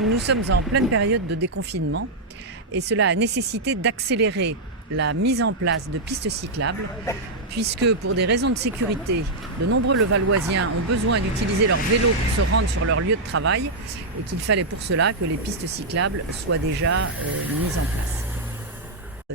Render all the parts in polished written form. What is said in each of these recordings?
Nous sommes en pleine période de déconfinement et cela a nécessité d'accélérer la mise en place de pistes cyclables puisque pour des raisons de sécurité, de nombreux Levalloisiens ont besoin d'utiliser leur vélo pour se rendre sur leur lieu de travail et qu'il fallait pour cela que les pistes cyclables soient déjà mises en place.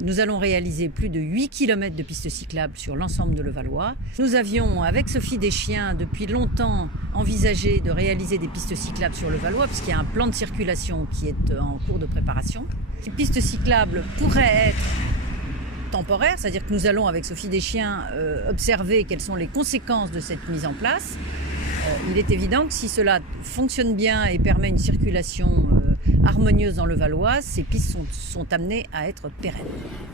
Nous allons réaliser plus de 8 km de pistes cyclables sur l'ensemble de Levallois. Nous avions, avec Sophie Deschiens, depuis longtemps envisagé de réaliser des pistes cyclables sur Levallois, puisqu'il y a un plan de circulation qui est en cours de préparation. Ces pistes cyclables pourraient être temporaires, c'est-à-dire que nous allons, avec Sophie Deschiens, observer quelles sont les conséquences de cette mise en place. Il est évident que si cela fonctionne bien et permet une circulation harmonieuse dans le Levallois, ces pistes sont amenées à être pérennes.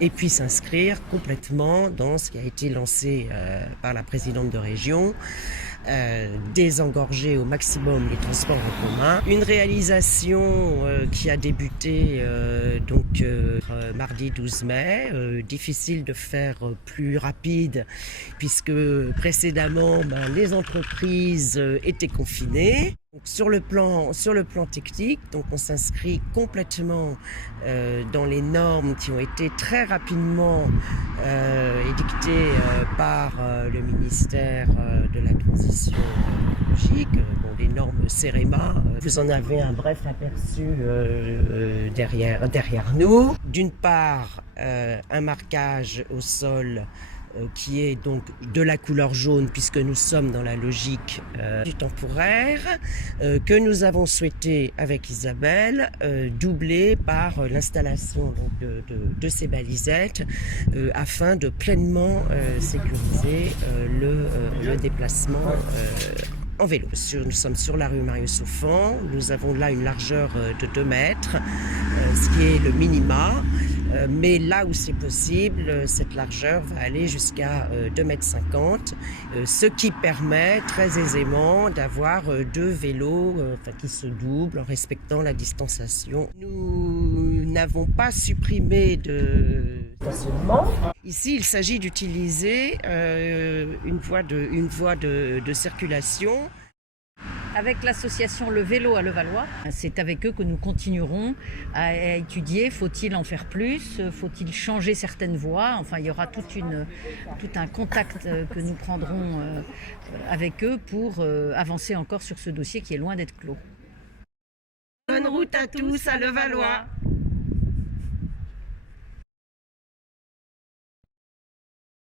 Et puis s'inscrire complètement dans ce qui a été lancé par la présidente de région, désengorger au maximum les transports en commun. Une réalisation qui a débuté mardi 12 mai, difficile de faire plus rapide puisque précédemment les entreprises étaient confinées. Donc, sur le plan technique, donc on s'inscrit complètement dans les normes qui ont été très rapidement édictées par le ministère de la Transition écologique, les normes CEREMA. Vous en avez un bref aperçu derrière nous. D'une part, un marquage au sol qui est donc de la couleur jaune puisque nous sommes dans la logique du temporaire, que nous avons souhaité avec Isabelle doubler par l'installation de ces balisettes afin de pleinement sécuriser le déplacement en vélo. Nous sommes sur la rue Marius-Auffand, nous avons là une largeur de 2 mètres, ce qui est le minima. Mais là où c'est possible, cette largeur va aller jusqu'à 2,50 m, ce qui permet très aisément d'avoir 2 vélos qui se doublent en respectant la distanciation. Nous n'avons pas supprimé de stationnement. Ici, il s'agit d'utiliser une voie de circulation. Avec l'association Le Vélo à Levallois, c'est avec eux que nous continuerons à étudier. Faut-il en faire plus? Faut-il changer certaines voies? Enfin, il y aura tout un contact que nous prendrons avec eux pour avancer encore sur ce dossier qui est loin d'être clos. Bonne route à tous à Levallois!